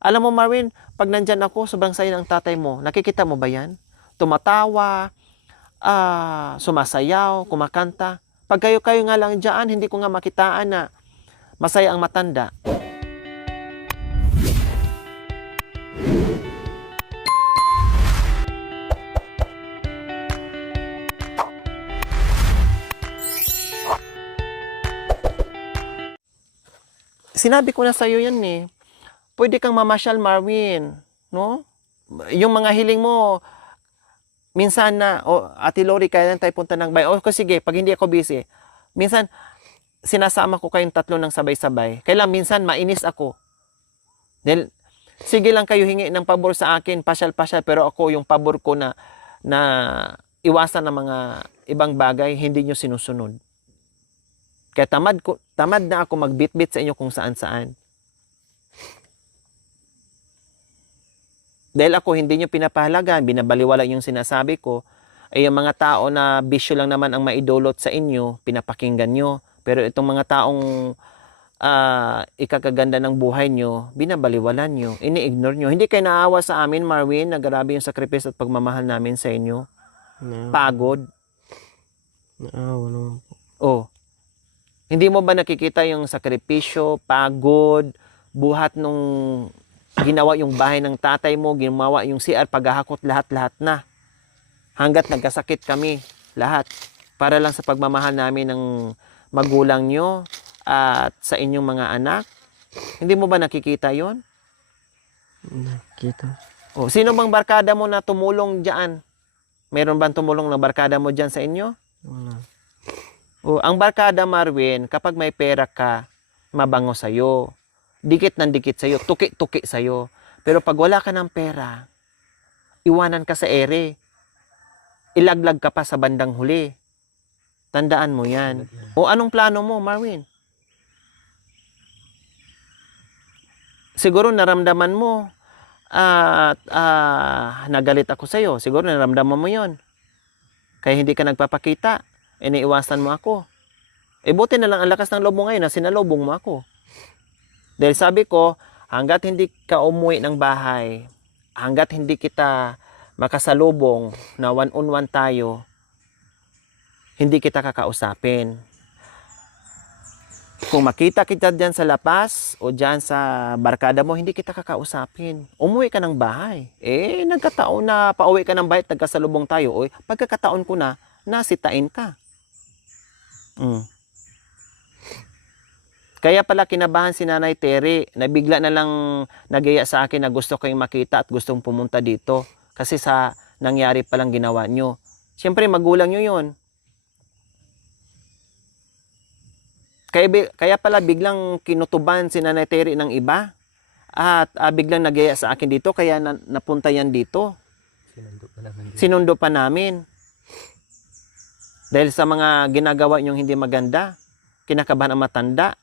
Alam mo, Marvin, pag nandyan ako, sobrang saya ng tatay mo. Nakikita mo ba yan? Tumatawa, sumasayaw, kumakanta. Pag kayo-kayo nga lang dyan, hindi ko nga makitaan na masaya ang matanda. Sinabi ko na sa'yo yan eh. Pwede kang mamasyal, Marvin. No? Yung mga hiling mo, minsan na, Ate Lori, kailan tayo punta ng bayan? Sige, pag hindi ako busy. Minsan, sinasama ko kayong tatlo ng sabay-sabay. Kailan minsan, mainis ako. Dahil, sige lang kayo hingi ng pabor sa akin, pasyal-pasyal, pero ako yung pabor ko na iwasan ng mga ibang bagay, hindi nyo sinusunod. Kaya tamad na ako magbitbit sa inyo kung saan-saan. Dahil ako hindi nyo pinapahalagan, binabaliwala yung sinasabi ko, ay yung mga tao na bisyo lang naman ang maidulot sa inyo, pinapakinggan nyo. Pero itong mga taong ikakaganda ng buhay nyo, binabaliwalan nyo, ini-ignore nyo. Hindi kayo naawa sa amin, Marvin, na grabe yung sakripisyo at pagmamahal namin sa inyo. Pagod. Naawa naman po. Oh. Hindi mo ba nakikita yung sakripisyo, pagod, buhat nung ginawa yung bahay ng tatay mo, ginawa yung CR, paghahakot, lahat-lahat na. Hanggat nagkasakit kami, lahat. Para lang sa pagmamahal namin ng magulang nyo at sa inyong mga anak. Hindi mo ba nakikita yon? Nakita. Oh, sino bang barkada mo na tumulong dyan? Meron bang tumulong na barkada mo dyan sa inyo? Wala. Ang barkada, Marvin, kapag may pera ka, mabango sa'yo. Dikit ng dikit sa'yo, tuki-tuki sa'yo. Pero pag wala ka ng pera, iwanan ka sa ere. Ilaglag ka pa sa bandang huli. Tandaan mo yan. Anong plano mo, Marvin? Siguro naramdaman mo at nagalit ako sa'yo. Siguro naramdaman mo yon. Kaya hindi ka nagpapakita. Iniiwasan mo ako. Buti na lang ang lakas ng loob mo ngayon na sinalubong mo ako. Dahil sabi ko, hanggat hindi ka umuwi ng bahay, hanggat hindi kita makasalubong na one-on-one tayo, hindi kita kakausapin. Kung makita kita dyan sa lapas o dyan sa barkada mo, hindi kita kakausapin. Umuwi ka ng bahay. Nagkataon na pauwi ka ng bahay at nagkasalubong tayo. Pagkakataon ko na, nasitain ka. Kaya pala kinabahan si Nanay Terry na bigla na lang nagaya sa akin na gusto kayong makita at gustong pumunta dito kasi sa nangyari palang ginawa nyo. Siyempre magulang nyo yun. Kaya pala biglang kinutuban si Nanay Terry ng iba at biglang nagaya sa akin dito kaya napunta yan dito. Sinundo pa namin. Dahil sa mga ginagawa niyong hindi maganda, kinakabahan ang matanda,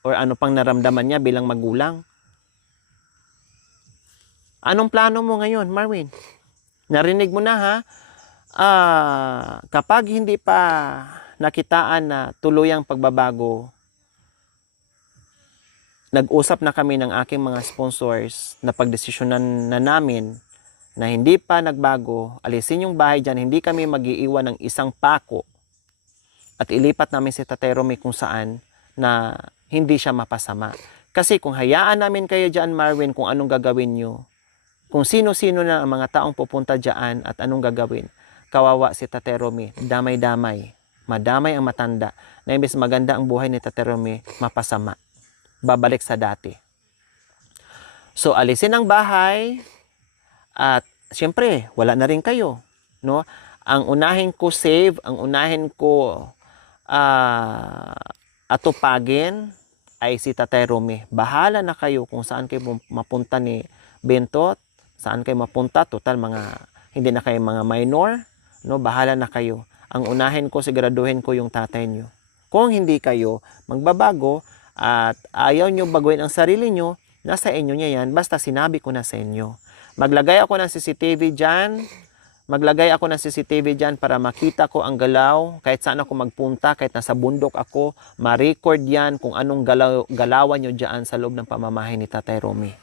or ano pang naramdaman niya bilang magulang. Anong plano mo ngayon, Marvin? Narinig mo na ha? Kapag hindi pa nakitaan na tuluyang pagbabago, nag-usap na kami ng aking mga sponsors na pagdesisyonan na namin na hindi pa nagbago, alisin yung bahay dyan, hindi kami mag-iiwan ng isang pako at ilipat namin si Tatay Romy kung saan na hindi siya mapasama. Kasi kung hayaan namin kayo dyan, Marvin, kung anong gagawin nyo, kung sino-sino na ang mga taong pupunta dyan at anong gagawin, kawawa si Tatay Romy, damay-damay, madamay ang matanda, na imbes maganda ang buhay ni Tatay Romy, mapasama, babalik sa dati. So, alisin ang bahay, at siyempre, wala na rin kayo, no? Ang unahin ko save, ang unahin ko atupagin ay si Tatay Romy. Bahala na kayo kung saan kayo mapunta ni Bentot, saan kayo mapunta, total hindi na kayo mga minor, no? Bahala na kayo. Ang unahin ko, siguraduhin ko yung tatay nyo. Kung hindi kayo magbabago at ayaw nyo baguhin ang sarili nyo, nasa inyo niya yan, basta sinabi ko na sa inyo. Maglagay ako ng CCTV dyan. Maglagay ako ng CCTV dyan para makita ko ang galaw. Kahit saan ako magpunta, kahit nasa bundok ako, ma-record yan kung anong galawan nyo dyan sa loob ng pamamahay ni Tatay Romy.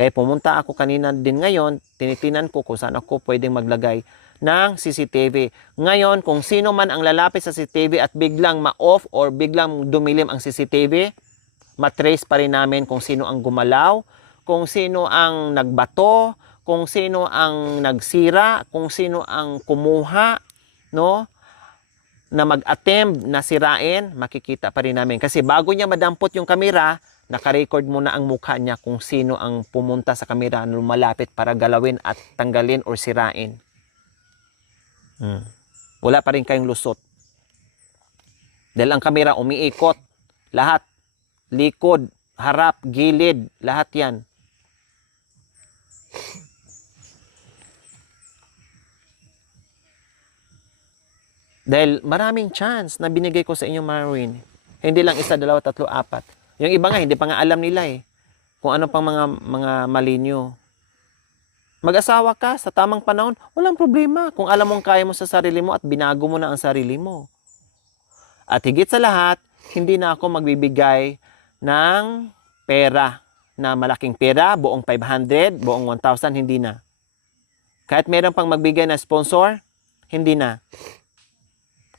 Kaya pumunta ako kanina din ngayon, tinitinan ko kung saan ako pwedeng maglagay ng CCTV. Ngayon, kung sino man ang lalapit sa CCTV at biglang ma-off or biglang dumilim ang CCTV, matrace pa rin namin kung sino ang gumalaw, kung sino ang nagbato, kung sino ang nagsira, kung sino ang kumuha, no? Na mag-attempt na sirain, makikita pa rin namin. Kasi bago niya madampot yung kamera, nakarecord muna ang mukha niya kung sino ang pumunta sa kamera, lumalapit para galawin at tanggalin or sirain. Wala pa rin kayong lusot. Dahil ang kamera umiikot. Lahat. Likod, harap, gilid, lahat yan. Dahil maraming chance na binigay ko sa inyo, Marwin. Hindi lang isa, dalawa, tatlo, apat. Yung iba nga, hindi pa nga alam nila eh. Kung ano pang mga mali nyo. Mag-asawa ka sa tamang panahon, walang problema. Kung alam mong kaya mo sa sarili mo at binago mo na ang sarili mo. At higit sa lahat, hindi na ako magbibigay ng pera na malaking pera, buong 500, buong 1,000, hindi na. Kahit meron pang magbigay na sponsor, hindi na.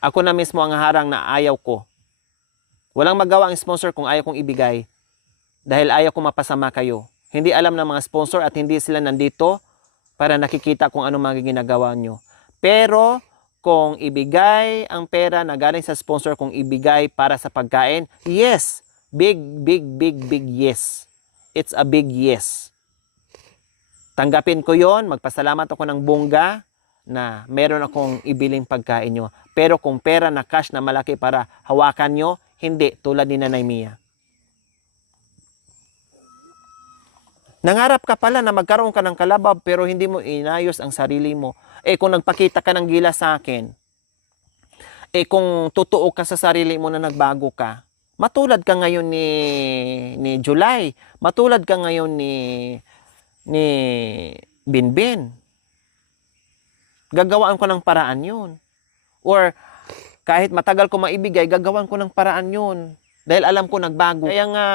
Ako na mismo ang harang na ayaw ko. Walang magawa ang sponsor kung ayaw kong ibigay. Dahil ayaw ko mapasama kayo. Hindi alam ng mga sponsor at hindi sila nandito para nakikita kung ano magiging ginagawa nyo. Pero kung ibigay ang pera na galing sa sponsor, kung ibigay para sa pagkain, yes. Big yes. It's a big yes. Tanggapin ko yon, magpasalamat ako ng bongga na meron akong ibiling pagkain nyo. Pero kung pera na cash na malaki para hawakan nyo, hindi, tulad ni Nanay Mia. Nangarap ka pala na magkaroon ka ng kalabab pero hindi mo inayos ang sarili mo. Kung nagpakita ka ng gila sa akin, kung totoo ka sa sarili mo na nagbago ka, matulad ka ngayon ni July, matulad ka ngayon ni Binbin. Gagawaan ko ng paraan yun. Or kahit matagal ko maibigay, gagawin ko ng paraan yun. Dahil alam ko nagbago. Kaya nga,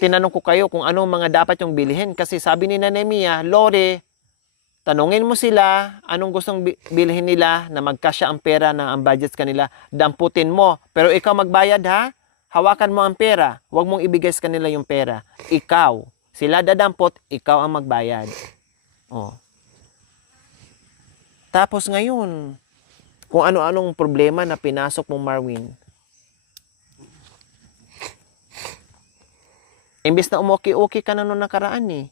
tinanong ko kayo kung ano mga dapat yung bilhin. Kasi sabi ni Nanay Mia, Lore, tanungin mo sila anong gustong bilhin nila na magkasya ang pera na ang budgets kanila. Damputin mo. Pero ikaw magbayad ha. Hawakan mo ang pera. Huwag mong ibigay sa kanila yung pera. Ikaw. Sila dadampot, ikaw ang magbayad. Oh. Tapos ngayon, kung ano-anong problema na pinasok mo, Marwin. Imbis na umuki-uki ka na noong nakaraan eh.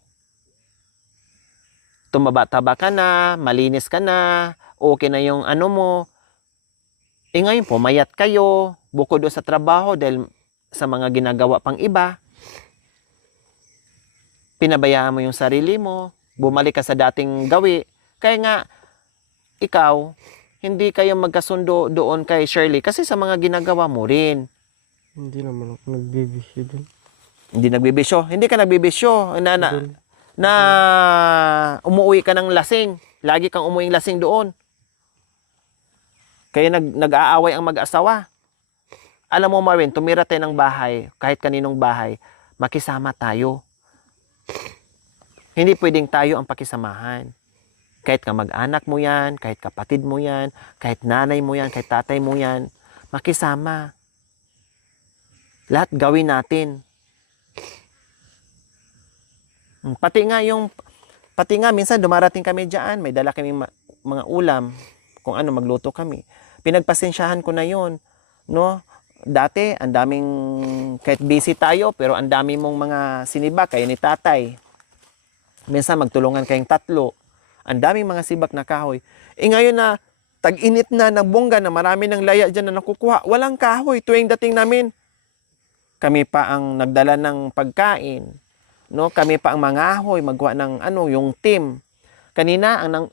Tumaba-taba ka na, malinis ka na, okay na yung ano mo. Ngayon, pumayat kayo, bukod doon sa trabaho dahil sa mga ginagawa pang iba. Pinabayaan mo yung sarili mo, bumalik ka sa dating gawi. Kaya nga, ikaw, hindi kayo magkasundo doon kay Shirley kasi sa mga ginagawa mo rin. Hindi naman ako nagbibisyo dun. Hindi nagbibisyo. Hindi ka nagbibisyo. Na umuwi ka ng lasing. Lagi kang umuwing lasing doon. Kaya nag-aaway ang mag-asawa. Alam mo, Marvin, tumira tayo ng bahay, kahit kaninong bahay, makisama tayo. Hindi pwedeng tayo ang pakisamahan. Kahit kamag-anak mo yan, kahit kapatid mo yan, kahit nanay mo yan, kahit tatay mo yan, makisama. Lahat gawin natin. Pati nga minsan dumarating kami diyan, may dala kami mga ulam, kung ano magluto kami. Pinagpasensyahan ko na 'yon, no? Dati ang daming, kahit busy tayo, pero ang dami mong mga sinibak kayo ni tatay. Minsan magtulungan kayong tatlo. Ang daming mga sibak na kahoy. Ngayon na tag-init na, nagbongga na, marami ng laya dyan na nakukuha. Walang kahoy. Tuwing dating namin, kami pa ang nagdala ng pagkain. No? Kami pa ang mangahoy, magwa ng yung team. Kanina, ang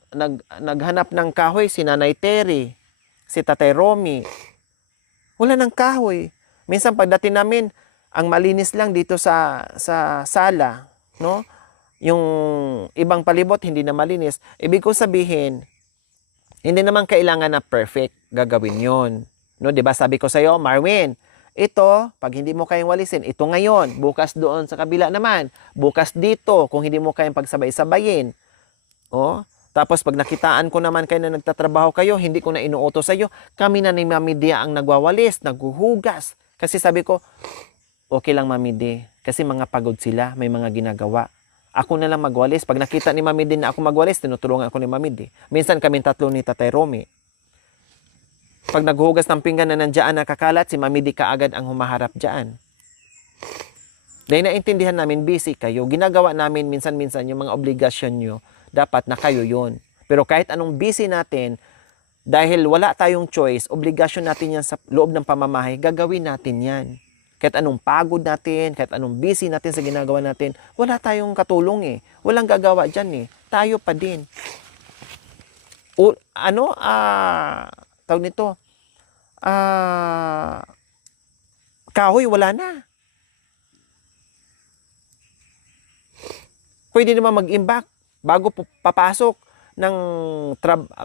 naghanap ng kahoy, si Nanay Terry, si Tatay Romy. Wala ng kahoy. Minsan pagdating namin, ang malinis lang dito sa sala. No? Yung ibang palibot, hindi na malinis. Ibig ko sabihin, hindi naman kailangan na perfect gagawin yon. No, 'di ba? Sabi ko sa iyo, Marwin, ito, pag hindi mo kayang walisin, ito ngayon, bukas doon sa kabila naman, bukas dito, kung hindi mo kayang pagsabay-sabayin. Oh, tapos pag nakitaan ko naman kayo na nagtatrabaho kayo, hindi ko na inuutos sa iyo, kami na ni Mami Dia ang nagwawalis, naghuhugas. Kasi sabi ko, okay lang Mami Di, kasi mga pagod sila, may mga ginagawa. Ako na lang magwalis. Pag nakita ni Mami Di na ako magwalis, tinutulungan ako ni Mami Di. Minsan kami tatlo ni Tatay Romy. Pag naghuhugas ng pinggan na nandiyan nakakalat, si Mami Di kaagad ang humaharap dyan. Dahil naintindihan namin, busy kayo. Ginagawa namin minsan-minsan yung mga obligasyon nyo, dapat na kayo yun. Pero kahit anong busy natin, dahil wala tayong choice, obligasyon natin yan sa loob ng pamamahay, gagawin natin yan. Kahit anong pagod natin, kahit anong busy natin sa ginagawa natin, wala tayong katulong eh. Walang gagawa dyan eh. Tayo pa din. O, tawag nito, kahoy, wala na. Pwede naman mag-imbak bago papasok ng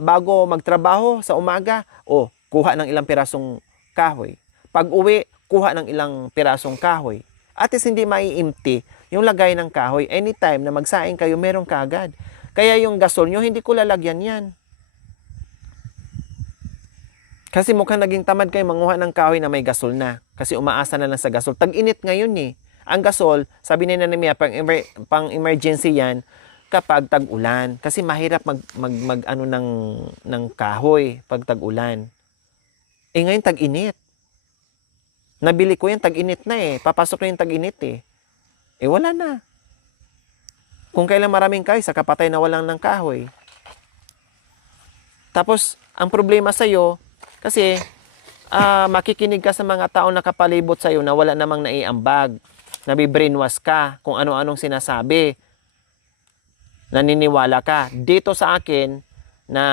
bago magtrabaho sa umaga. O, kuha ng ilang pirasong kahoy. Pag uwi, kuha ng ilang pirasong kahoy. At least hindi mai-empty yung lagay ng kahoy. Anytime na magsaing kayo, meron kaagad. Kaya yung gasol nyo, hindi ko lalagyan yan. Kasi mukhang naging tamad kayo manguha ng kahoy na may gasol na. Kasi umaasa na lang sa gasol. Tag-init ngayon eh. Ang gasol, sabi ni Nanay Mia, pang emergency yan kapag tag-ulan. Kasi mahirap mag ng kahoy pag tag-ulan. Eh ngayon tag-init. Nabili ko yan, tag-init na eh. Papasok na yung tag-init eh. Eh wala na. Kung kailan maraming kahoy, sa kapatay na walang ng kahoy. Tapos, ang problema sa'yo, kasi makikinig ka sa mga tao na kapalibot sa'yo na wala namang naiambag. Nabibrainwash ka kung ano-anong sinasabi. Naniniwala ka. Dito sa akin, na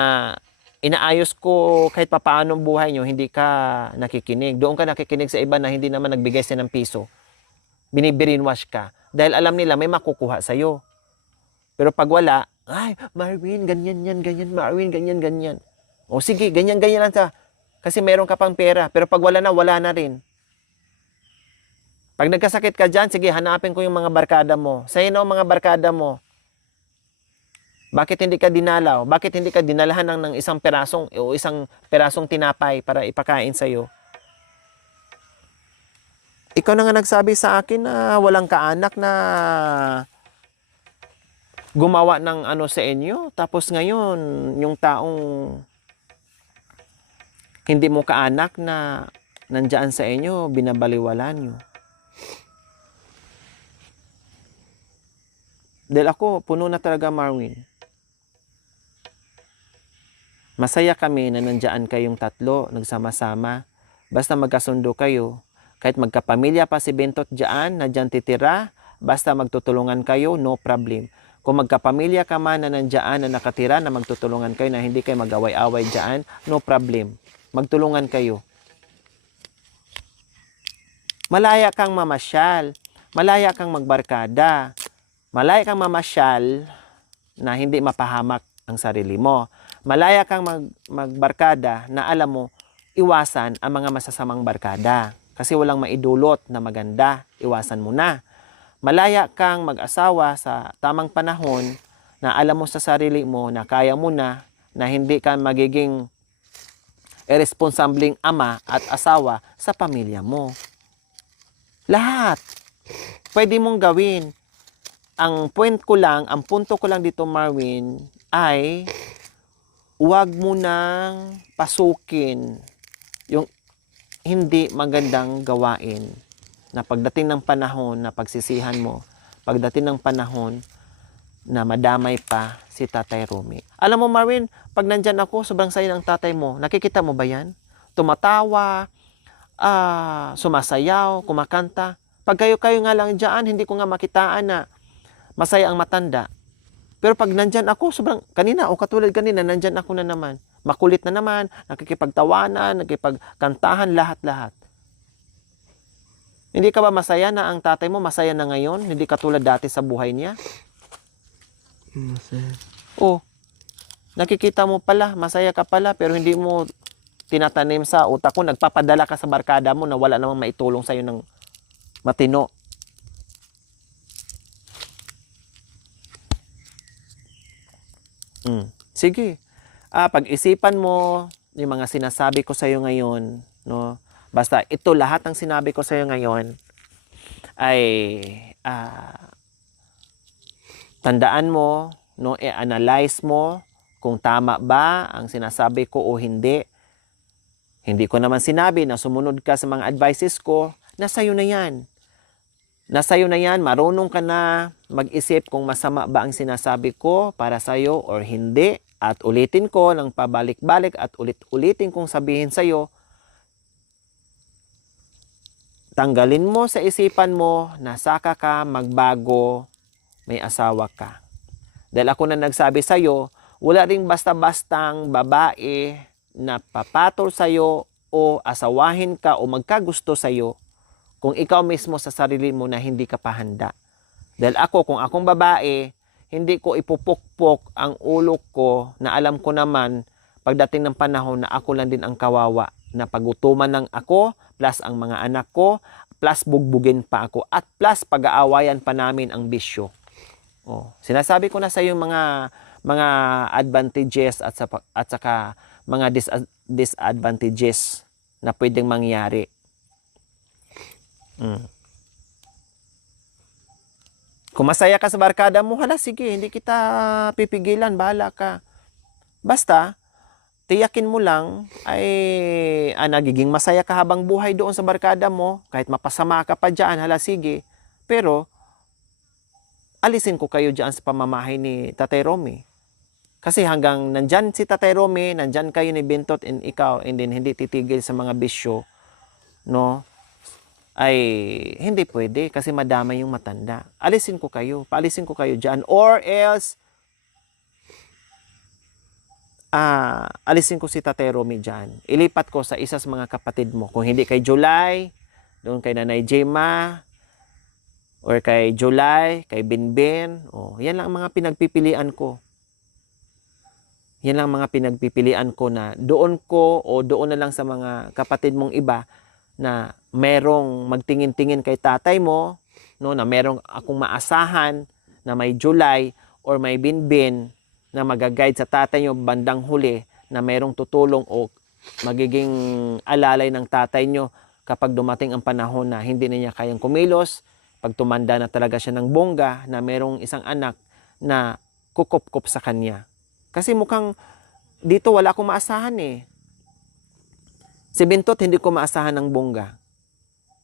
inaayos ko kahit papaano ang buhay nyo, hindi ka nakikinig. Doon ka nakikinig sa iba na hindi naman nagbigay sila ng piso. Binibrainwash ka. Dahil alam nila may makukuha sa'yo. Pero pag wala, ay, Marvin, ganyan yan, ganyan, Marvin, ganyan, ganyan. O sige, ganyan, ganyan lang sa. Kasi meron ka pang pera. Pero pag wala na rin. Pag nagkasakit ka dyan, sige, hanapin ko yung mga barkada mo. Sa'yo na ang mga barkada mo. Bakit hindi ka dinalaw? Bakit hindi ka dinalahan ng isang perasong tinapay para ipakain sa'yo? Ikaw na nga nagsabi sa akin na walang kaanak na gumawa ng ano sa inyo. Tapos ngayon, yung taong hindi mo kaanak na nandyan sa inyo, binabaliwala nyo. Dahil ako, puno na talaga, Marwin. Masaya kami na nandyan kayong tatlo, nagsama-sama. Basta magkasundo kayo. Kahit magkapamilya pa si Bentot dyan, na dyan titira, basta magtutulungan kayo, no problem. Kung magkapamilya ka man na nandyan, na nakatira, na magtutulungan kayo, na hindi kayo mag-away-away dyan, no problem. Magtulungan kayo. Malaya kang mamasyal. Malaya kang magbarkada. Malaya kang mamasyal na hindi mapahamak ang sarili mo. Malaya kang magbarkada na alam mo, iwasan ang mga masasamang barkada. Kasi walang maidulot na maganda, iwasan mo na. Malaya kang mag-asawa sa tamang panahon na alam mo sa sarili mo na kaya mo na hindi ka magiging irresponsableng ama at asawa sa pamilya mo. Lahat. Pwede mong gawin. Ang punto ko lang dito, Marwin, ay huwag mo nang pasukin yung hindi magandang gawain na pagdating ng panahon na pagsisihan mo, pagdating ng panahon na madamay pa si Tatay Romy. Alam mo, Marwin, pag nandyan ako, sobrang saya ng tatay mo. Nakikita mo ba yan? Tumatawa, sumasayaw, kumakanta. Pag kayo nga lang dyan, hindi ko nga makitaan na masaya ang matanda. Pero pag nandyan ako, katulad kanina, nandyan ako na naman. Makulit na naman, nakikipagtawanan, nakikipagkantahan, lahat-lahat. Hindi ka ba masaya na ang tatay mo masaya na ngayon? Hindi katulad dati sa buhay niya? Masaya. Oh, nakikita mo pala, masaya ka pala, pero hindi mo tinatanim sa utak ko, nagpapadala ka sa barkada mo na wala namang maitulong sa'yo ng matino. Sige. Pag-isipan mo yung mga sinasabi ko sa'yo ngayon, no? Basta ito, lahat ng sinabi ko sa'yo ngayon ay tandaan mo, no? I-analyze mo kung tama ba ang sinasabi ko o hindi. Hindi ko naman sinabi na sumunod ka sa mga advices ko, nasa iyo na yan. Nasa iyo na yan, marunong ka na mag-isip kung masama ba ang sinasabi ko para sa iyo or hindi. At ulitin ko ng pabalik-balik at ulit-ulitin kong sabihin sa iyo, tanggalin mo sa isipan mo na saka ka magbago, may asawa ka. Dahil ako na nagsabi sa iyo, wala ring basta-bastang babae na papatol sa iyo o asawahin ka o magkagusto sa iyo kung ikaw mismo sa sarili mo na hindi ka pa handa. Dahil ako, kung akong babae, hindi ko ipupukpok ang ulo ko na alam ko naman pagdating ng panahon na ako lang din ang kawawa na pagutuman ng ako plus ang mga anak ko plus bugbugin pa ako at plus pag-aawayan pa namin ang bisyo. Sinasabi ko na sa iyo mga advantages at saka mga disadvantages na pwedeng mangyari. Kung masaya ka sa barkada mo, hala sige, hindi kita pipigilan, bahala ka. Basta, tiyakin mo lang ay nagiging masaya ka habang buhay doon sa barkada mo, kahit mapasama ka pa dyan, hala sige. Pero, alisin ko kayo dyan sa pamamahay ni Tatay Romy. Kasi hanggang nandyan si Tatay Romy, nandyan kayo ni Bintot and ikaw, and then hindi titigil sa mga bisyo, no? Ay hindi pwede kasi madamay yung matanda. Alisin ko kayo, paalisin ko kayo dyan. Or else, alisin ko si Tatay Romy dyan. Ilipat ko sa isa sa mga kapatid mo. Kung hindi kay July, doon kay Nanay Jema, or kay July, kay Binbin. Yan lang ang mga pinagpipilian ko. Yan lang mga pinagpipilian ko na doon ko o doon na lang sa mga kapatid mong iba na merong magtingin-tingin kay tatay mo, no, na merong akong maasahan na may July or may Binbin na magaguide sa tatay nyo bandang huli na merong tutulong o magiging alalay ng tatay nyo kapag dumating ang panahon na hindi na niya kayang kumilos, pag tumanda na talaga siya ng bongga na merong isang anak na kukup-kup sa kanya. Kasi mukhang dito wala akong maasahan eh. Si Bintot, hindi ko maasahan ng bongga.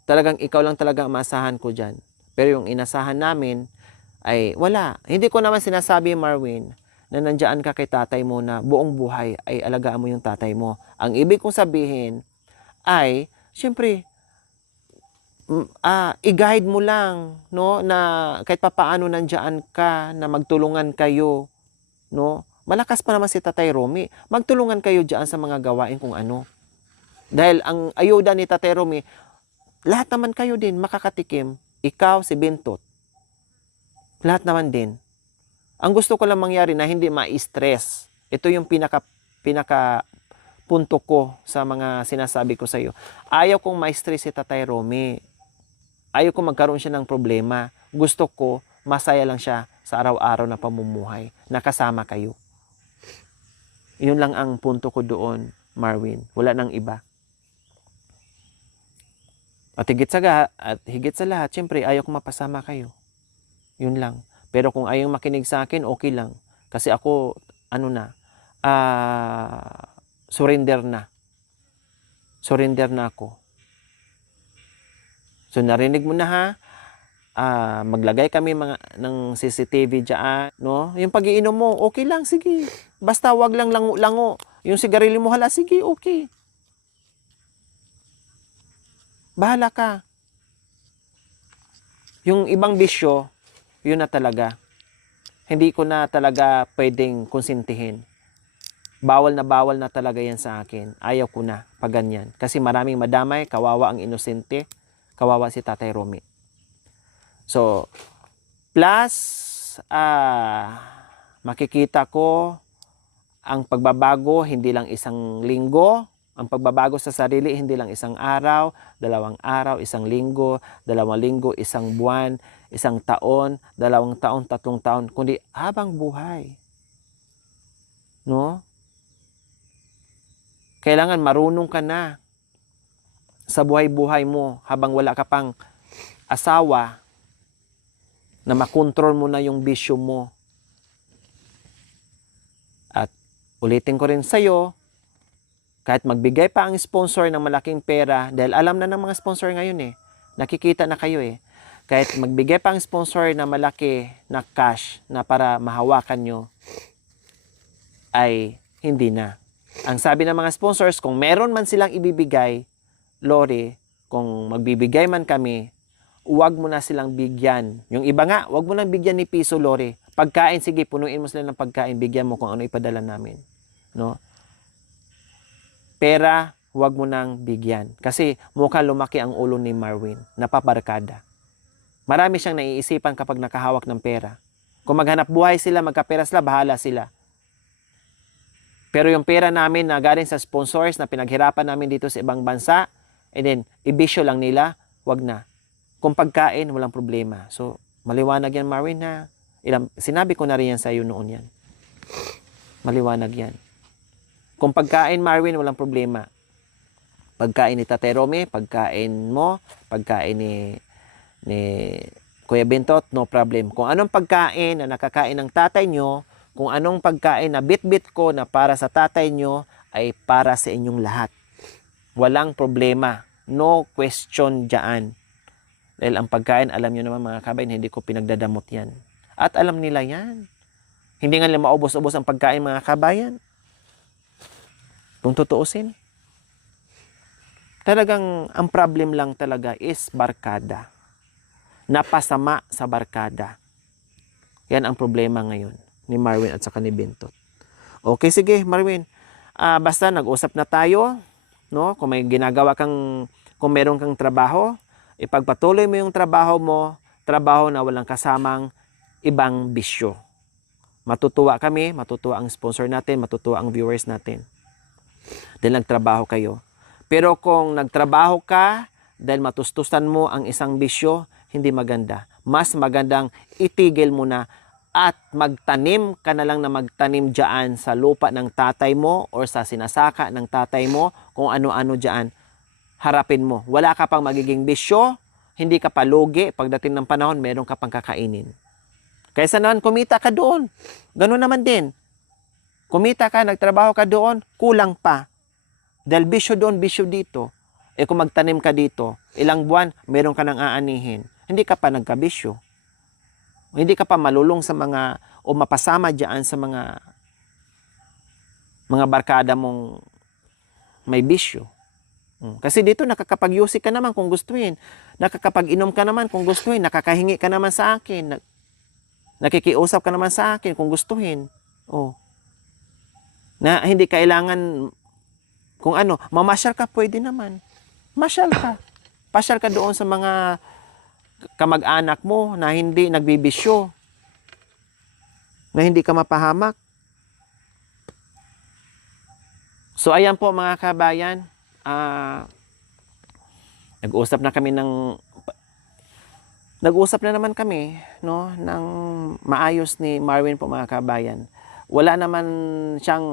Talagang ikaw lang talaga ang maasahan ko dyan. Pero yung inasahan namin ay wala. Hindi ko naman sinasabi, Marwin, na nandiyan ka kay tatay mo na buong buhay ay alagaan mo yung tatay mo. Ang ibig kong sabihin ay, syempre, i-guide mo lang, no, na kahit papaano nandiyan ka, na magtulungan kayo, no. Malakas pa naman si Tatay Romy. Magtulungan kayo dyan sa mga gawain kung ano. Dahil ang ayuda ni Tatay Romy, lahat naman kayo din makakatikim. Ikaw, si Bintot. Lahat naman din. Ang gusto ko lang mangyari na hindi ma-stress. Ito yung pinaka punto ko sa mga sinasabi ko sa iyo. Ayaw kong ma-stress si Tatay Romy. Ayaw kong magkaroon siya ng problema. Gusto ko, masaya lang siya sa araw-araw na pamumuhay. Nakasama kayo. Yun lang ang punto ko doon, Marwin. Wala nang iba. At higit sa lahat, syempre, ayaw kong mapasama kayo. Yun lang. Pero kung ayaw makinig sa akin, okay lang. Kasi ako, surrender na. Surrender na ako. So, narinig mo na ha. Maglagay kami ng CCTV dyan, no? Yung pag-iinom mo, okay lang, sige. Basta wag lang lango-lango. Yung sigarilyo mo, hala, sige, okay. Bahala ka. Yung ibang bisyo, yun na talaga. Hindi ko na talaga pwedeng konsintihin. Bawal na talaga yan sa akin. Ayaw ko na pag ganyan. Kasi maraming madamay, kawawa ang inosente, kawawa si Tatay Romy. So, plus, makikita ko ang pagbabago, hindi lang isang linggo, Ang pagbabago sa sarili, hindi lang isang araw, 2 araw, 1 linggo, 2 linggo, 1 buwan, 1 taon, 2 taon, 3 taon, kundi habang buhay. No? Kailangan marunong ka na sa buhay-buhay mo habang wala ka pang asawa na makontrol mo na yung bisyo mo. At ulitin ko rin sa'yo, kahit magbigay pa ang sponsor ng malaking pera, dahil alam na ng mga sponsor ngayon nakikita na kayo kahit magbigay pa ang sponsor na malaki na cash na para mahawakan nyo, ay hindi na. Ang sabi ng mga sponsors, kung meron man silang ibibigay, Lori, kung magbibigay man kami, huwag mo na silang bigyan. Yung iba nga, huwag mo nang bigyan ni piso, Lori. Pagkain, sige, punuin mo sila ng pagkain, bigyan mo kung ano ipadala namin. No? Pera, huwag mo nang bigyan. Kasi mukha lumaki ang ulo ni Marwin. Napabarkada. Marami siyang naiisipan kapag nakahawak ng pera. Kung maghanap buhay sila, magkapera sila, bahala sila. Pero yung pera namin na galing sa sponsors na pinaghirapan namin dito sa ibang bansa, and then, ibisyo lang nila, wag na. Kung pagkain, walang problema. So, maliwanag yan, Marwin, ha? Sinabi ko na rin yan sa iyo noon yan. Maliwanag yan. Kung pagkain, Marwin, walang problema. Pagkain ni Tatay Romy, pagkain mo, pagkain ni Kuya Bentot, no problem. Kung anong pagkain na nakakain ng tatay nyo, kung anong pagkain na bit-bit ko na para sa tatay nyo, ay para sa inyong lahat. Walang problema. No question dyan. Dahil ang pagkain, alam nyo naman mga kabayan, hindi ko pinagdadamot yan. At alam nila yan. Hindi nga nila maubos-ubos ang pagkain mga kabayan. Kung tutuusin. Talagang ang problem lang talaga is barkada. Napasama sa barkada. Yan ang problema ngayon ni Marwin at saka ni Bentot. Okay, sige Marwin. Basta nag-usap na tayo, no? Kung may ginagawa kung meron kang trabaho, ipagpatuloy mo yung trabaho mo, trabaho na walang kasamang ibang bisyo. Matutuwa kami, matutuwa ang sponsor natin, matutuwa ang viewers natin. Dahil nagtrabaho kayo. Pero kung nagtrabaho ka dahil matustusan mo ang isang bisyo, hindi maganda. Mas magandang itigil mo na at magtanim ka na lang na magtanim dyan sa lupa ng tatay mo or sa sinasaka ng tatay mo, kung ano-ano dyan. Harapin mo. Wala ka pang magiging bisyo, hindi ka pa lugi, pagdating ng panahon, meron ka pang kakainin. Kaysa naman kumita ka doon. Ganun naman din. Kumita ka, nagtrabaho ka doon, kulang pa. Dahil bisyo doon, bisyo dito. Kung magtanim ka dito, ilang buwan, meron ka nang aanihin. Hindi ka pa nagkabisyo. Hindi ka pa malulong sa mga, o mapasama dyan sa mga barkada mong may bisyo. Kasi dito nakakapag-yusi ka naman kung gustuin. Nakakapag-inom ka naman kung gustuin. Nakakahingi ka naman sa akin. Nakikiusap ka naman sa akin kung gustuhin. Na hindi kailangan kung ano, mamasyal ka, pwede naman. Masyal ka. Pasyal ka doon sa mga kamag-anak mo na hindi nagbibisyo. Na hindi ka mapahamak. So, ayan po mga kabayan. Nag-usap na naman kami, no, ng maayos ni Marwin po mga kabayan. Wala naman siyang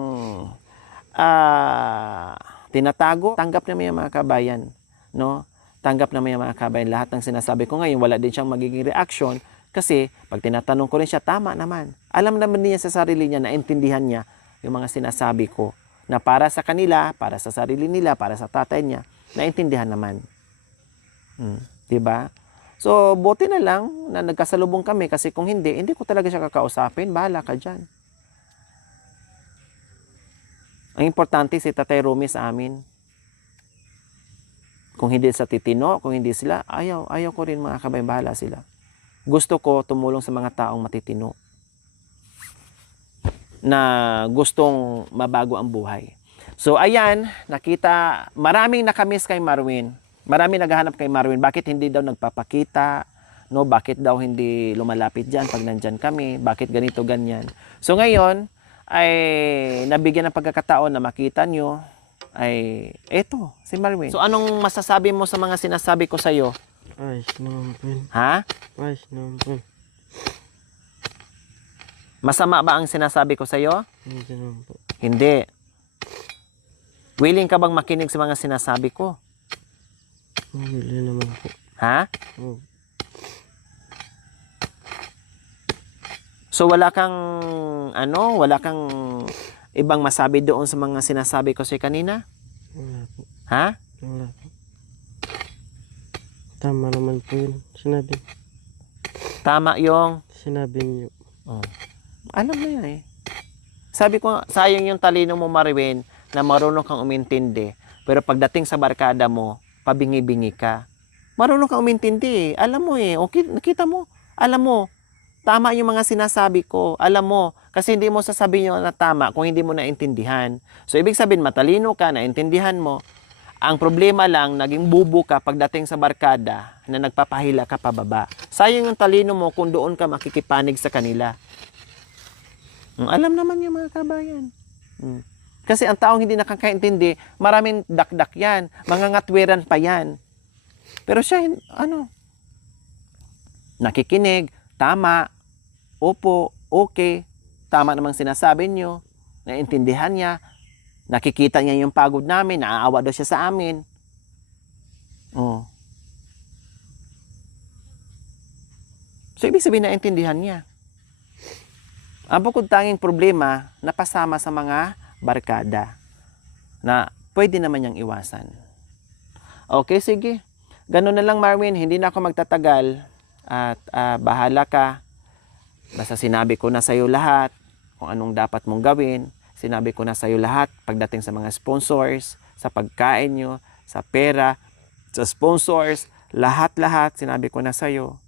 tinatago. Tanggap naman yung mga kabayan, no? Tanggap naman yung mga kabayan lahat ng sinasabi ko ngayon. Wala din siyang magiging reaction kasi pag tinatanong ko rin siya, tama naman. Alam naman niya sa sarili niya, naintindihan niya yung mga sinasabi ko na para sa kanila, para sa sarili nila, para sa tatay niya, naintindihan naman. Diba? So, buti na lang na nagkasalubong kami kasi kung hindi ko talaga siya kakausapin. Bahala ka dyan. Ang importante si Tatay Romy sa amin. Kung hindi sa titino, kung hindi sila, ayaw ko rin mga kabayan, bahala sila. Gusto ko tumulong sa mga taong matitino na gustong mabago ang buhay. So ayan, maraming nakamiss kay Marwin. Maraming naghahanap kay Marwin. Bakit hindi daw nagpapakita? No, bakit daw hindi lumalapit diyan pag nandyan kami? Bakit ganito, ganyan? So ngayon, ay nabigyan ng pagkakataon na makita nyo ay eto, si Marwin. So anong masasabi mo sa mga sinasabi ko sa'yo? Ayos naman po yun. Ha? Ayos naman po yun. Masama ba ang sinasabi ko sa'yo? Hindi naman po. Hindi. Willing ka bang makinig sa mga sinasabi ko? Hindi naman po. Ha? Oh, So wala kang wala kang ibang masabi doon sa mga sinasabi ko sa'yo kanina? wala po. Ha? Wala po. Tama naman po yun. Tama yung Sinabi niyo. oh. Alam mo yan eh. Sabi ko, sayang yung talino mo, Marwin, na marunong kang umintindi. Pero pagdating sa barkada mo, pabingi-bingi ka. Marunong kang umintindi eh. Alam mo eh. Okay, nakita mo? Alam mo, tama yung mga sinasabi ko. Alam mo, kasi hindi mo sasabihin yung na tama kung hindi mo naintindihan. So, ibig sabihin, matalino ka, naintindihan mo. Ang problema lang, naging bubo ka pagdating sa barkada na nagpapahila ka pababa. Sayang yung talino mo kung doon ka makikipanig sa kanila. Alam naman yung mga kabayan. Kasi ang taong hindi nakakaintindi, maraming dakdak yan. Mga ngatwiran pa yan. Pero siya, nakikinig, tama, opo, okay, tama namang sinasabi nyo, naintindihan niya, nakikita niya yung pagod namin, naaawa daw siya sa amin. Oh. So, ibig sabihin naintindihan niya. Ang bukod tanging problema, napasama sa mga barkada na pwede naman niyang iwasan. Okay, sige. Ganun na lang, Marwin. Hindi na ako magtatagal at bahala ka. Basta sinabi ko na sa'yo lahat kung anong dapat mong gawin. Sinabi ko na sa'yo lahat pagdating sa mga sponsors, sa pagkain nyo, sa pera, sa sponsors, lahat-lahat sinabi ko na sa'yo.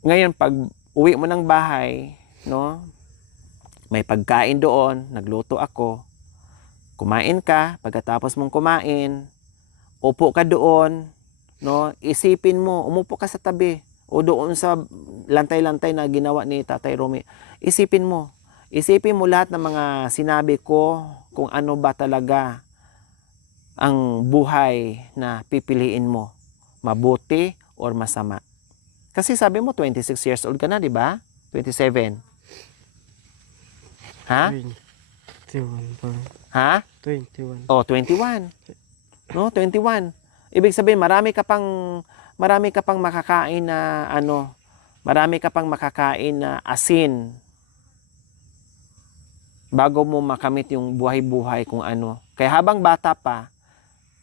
Ngayon, pag uwi mo ng bahay, no, may pagkain doon, nagluto ako, kumain ka, pagkatapos mong kumain, upo ka doon, no, isipin mo, umupo ka sa tabi, o doon sa lantay-lantay na ginawa ni Tatay Romy, isipin mo lahat ng mga sinabi ko kung ano ba talaga ang buhay na pipiliin mo. Mabuti or masama. Kasi sabi mo, 26 years old ka na, di ba? 27. Ha? 21 pa. Ha? 21. Oh, 21. No, 21. Ibig sabihin, marami ka pang makakain na marami ka pang makakain na asin bago mo makamit yung buhay-buhay kung ano. Kaya habang bata pa,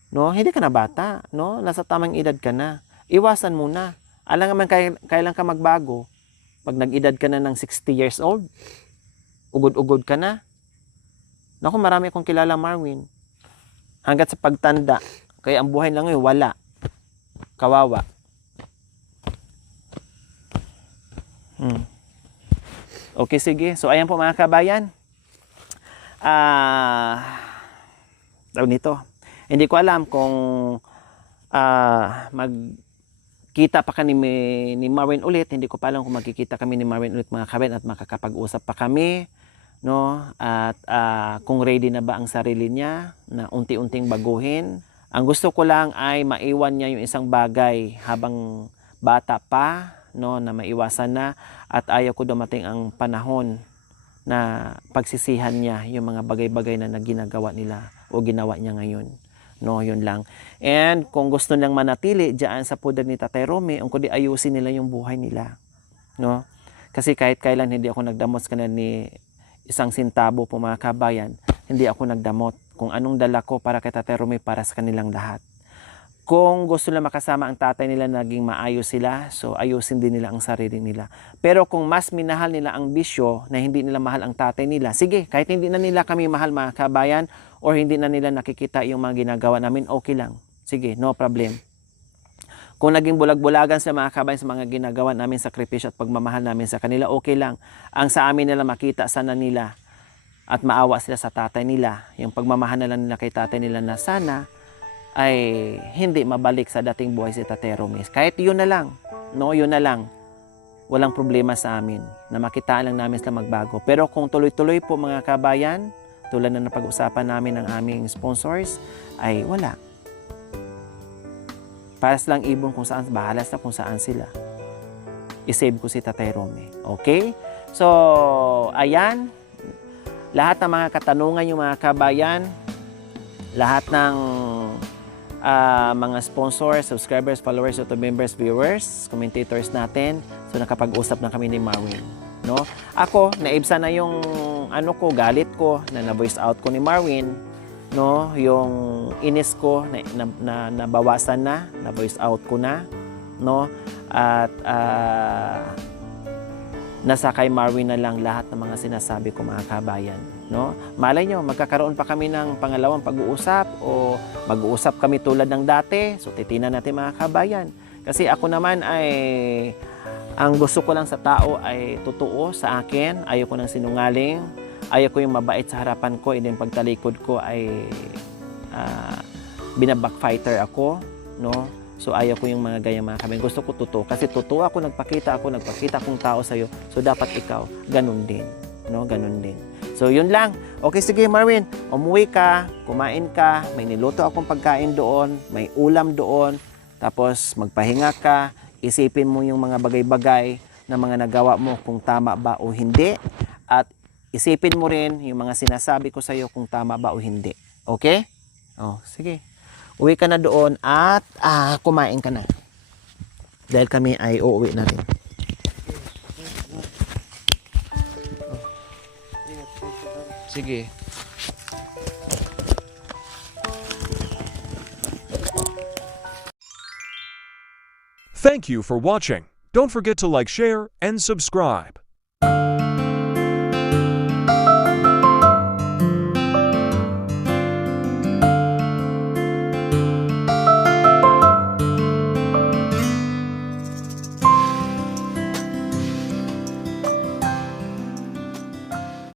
no, hindi ka na bata, no? Nasa tamang edad ka na. Iwasan muna. Alam naman kailan ka magbago. Pag nag-edad ka na ng 60 years old, ugod-ugod ka na. Naku, marami akong kilala, Marwin. Hanggat sa pagtanda. Kaya ang buhay lang ngayon, wala. Kawawa. Okay, sige. So, ayan po mga kabayan. Nito. Hindi ko alam kung magkita pa kami ni Marwin ulit. Hindi ko pa alam kung magkikita kami ni Marwin ulit mga kabayan at makakapag-usap pa kami. No? At kung ready na ba ang sarili niya na unti-unting baguhin. Ang gusto ko lang ay maiwan niya yung isang bagay habang bata pa, no, na maiwasan na, at ayaw ko dumating ang panahon na pagsisihan niya yung mga bagay-bagay na ginagawa nila o ginawa niya ngayon. No, yun lang. And kung gusto nilang manatili diyan sa puder ni Tatay Romy, ang kundi ayusin nila yung buhay nila. No? Kasi kahit kailan hindi ako nagdamot sa kanila ni isang sintabo po mga kabayan, hindi ako nagdamot. Kung anong dala ko para kay Tatay Romy, para sa kanilang lahat. Kung gusto nila makasama ang tatay nila, naging maayos sila, so ayusin din nila ang sarili nila. Pero kung mas minahal nila ang bisyo na hindi nila mahal ang tatay nila, sige, kahit hindi na nila kami mahal mga kabayan or hindi na nila nakikita yung mga ginagawa namin, okay lang. Sige, no problem. Kung naging bulag-bulagan sa mga kabayan sa mga ginagawa namin, sakripisyo at pagmamahal namin sa kanila, okay lang. Ang sa amin nila makita sana nila at maawa sila sa tatay nila, yung pagmamahal na lang nila kay tatay nila na sana ay hindi mabalik sa dating buhay si Tatay Romy. Kahit yun na lang, no, yun na lang, walang problema sa amin na makita lang namin sila magbago. Pero kung tuloy-tuloy po mga kabayan, tulad na napag-usapan namin ng aming sponsors, ay wala. Paras lang ibon kung saan, bahalas na kung saan sila. I-save ko si Tatay Rome. Okay? So, ayan. Lahat ng mga katanungan yung mga kabayan, lahat ng mga sponsors, subscribers, followers, YouTube members, viewers, commentators natin. So, nakapag-usap na kami ni Marwin. No? Ako, naibsa na yung galit ko, na na-voice out ko ni Marwin. No, yung inis ko na nabawasan na voice out ko na, no, at nasa kay Marwin na lang lahat ng mga sinasabi ko, mga kabayan, no. Malay nyo, magkakaroon pa kami ng pangalawang pag-uusap o mag-uusap kami tulad ng dati. So titinan natin, mga kabayan, kasi ako naman ay ang gusto ko lang sa tao ay totoo sa akin, ayoko ng sinungaling. Ayaw ko yung mabait sa harapan ko, and then pagtalikod ko ay binabackfighter ako, no? So ayaw ko yung mga gaya, mga kabayan. Gusto ko totoo, kasi totoo ako, nagpakita akong tao sa'yo. So dapat ikaw, ganun din, no? Ganun din. So yun lang. Okay, sige Marwin, umuwi ka, kumain ka, may niluto akong pagkain doon, may ulam doon, tapos magpahinga ka, isipin mo yung mga bagay-bagay na mga nagawa mo kung tama ba o hindi, at isipin mo rin yung mga sinasabi ko sa iyo kung tama ba o hindi. Okay? Oh, sige. Uwi ka na doon at kumain ka na. Dahil kami ay uuwi na rin. Sige. Thank you for watching. Don't forget to like, share, and subscribe.